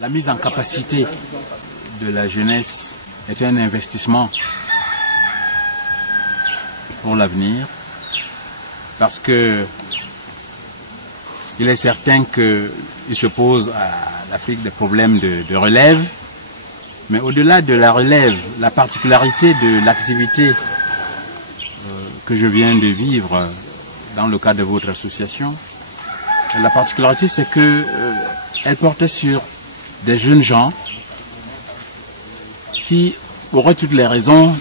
La mise en capacité de la jeunesse est un investissement pour l'avenir, parce que il est certain qu'il se pose à l'Afrique des problèmes de relève, mais au-delà de la relève, la particularité de l'activité que je viens de vivre dans le cadre de votre association, la particularité c'est qu'elle portait sur des jeunes gens qui auraient toutes les raisons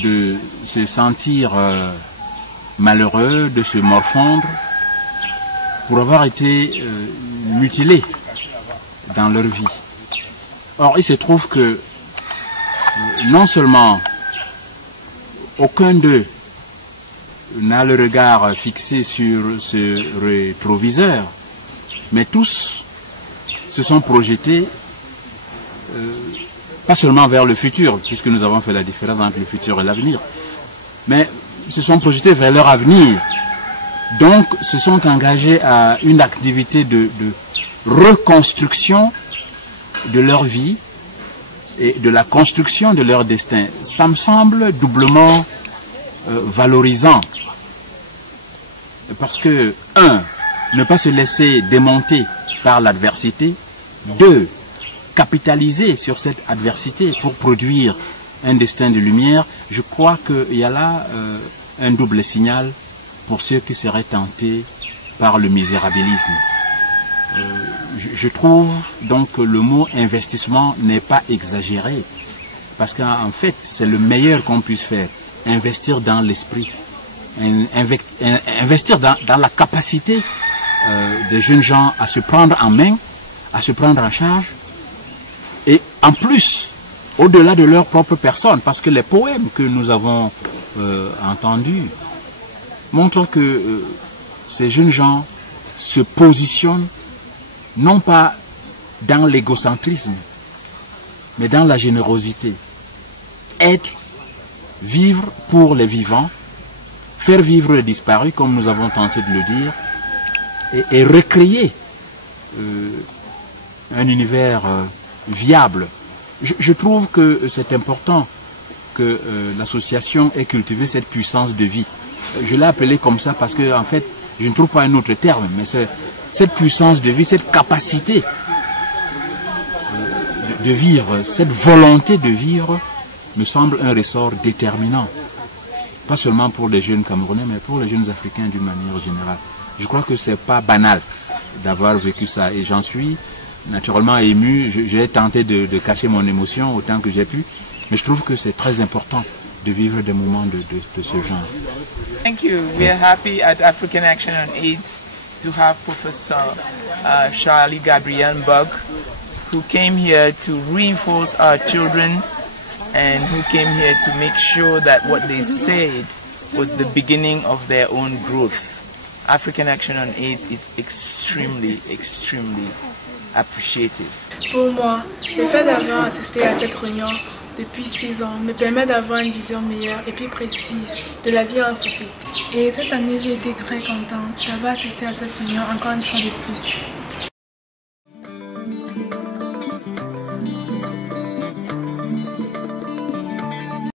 de se sentir malheureux, de se morfondre, pour avoir été mutilés dans leur vie. Or, il se trouve que non seulement aucun d'eux n'a le regard fixé sur ce rétroviseur, mais tous se sont projetés, pas seulement vers le futur, puisque nous avons fait la différence entre le futur et l'avenir, mais se sont projetés vers leur avenir. Donc, se sont engagés à une activité de reconstruction de leur vie et de la construction de leur destin. Ça me semble doublement valorisant. Parce que, un, ne pas se laisser démonter par l'adversité. Deux, capitaliser sur cette adversité pour produire un destin de lumière. Je crois qu'il y a là un double signal pour ceux qui seraient tentés par le misérabilisme. Je trouve donc que le mot investissement n'est pas exagéré, parce qu'en fait c'est le meilleur qu'on puisse faire, investir dans l'esprit, investir dans la capacité des jeunes gens à se prendre en main, à se prendre en charge, et en plus, au-delà de leur propre personne, parce que les poèmes que nous avons entendus montrent que ces jeunes gens se positionnent non pas dans l'égocentrisme, mais dans la générosité. Être, vivre pour les vivants, faire vivre les disparus, comme nous avons tenté de le dire, et recréer un univers viable. Je trouve que c'est important que l'association ait cultivé cette puissance de vie. Je l'ai appelée comme ça parce que, en fait, je ne trouve pas un autre terme, mais c'est cette puissance de vie, cette capacité de vivre, cette volonté de vivre, me semble un ressort déterminant. Pas seulement pour les jeunes Camerounais, mais pour les jeunes Africains d'une manière générale. Je crois que ce n'est pas banal d'avoir vécu ça. Et j'en suis naturellement ému. J'ai tenté de cacher mon émotion autant que j'ai pu. Mais je trouve que c'est très important de vivre des moments de ce genre. Thank you. We are happy at African Action on AIDS to have Professor Charlie Gabriel Mbog, who came here to reinforce our children and who came here to make sure that what they said was the beginning of their own growth. African Action on AIDS is extremely appreciative. Pour moi, le fait d'avoir assisté à cette réunion depuis 6 ans me permet d'avoir une vision meilleure et plus précise de la vie en société. Et cette année, j'ai été très contente d'avoir assisté à cette réunion encore une fois de plus.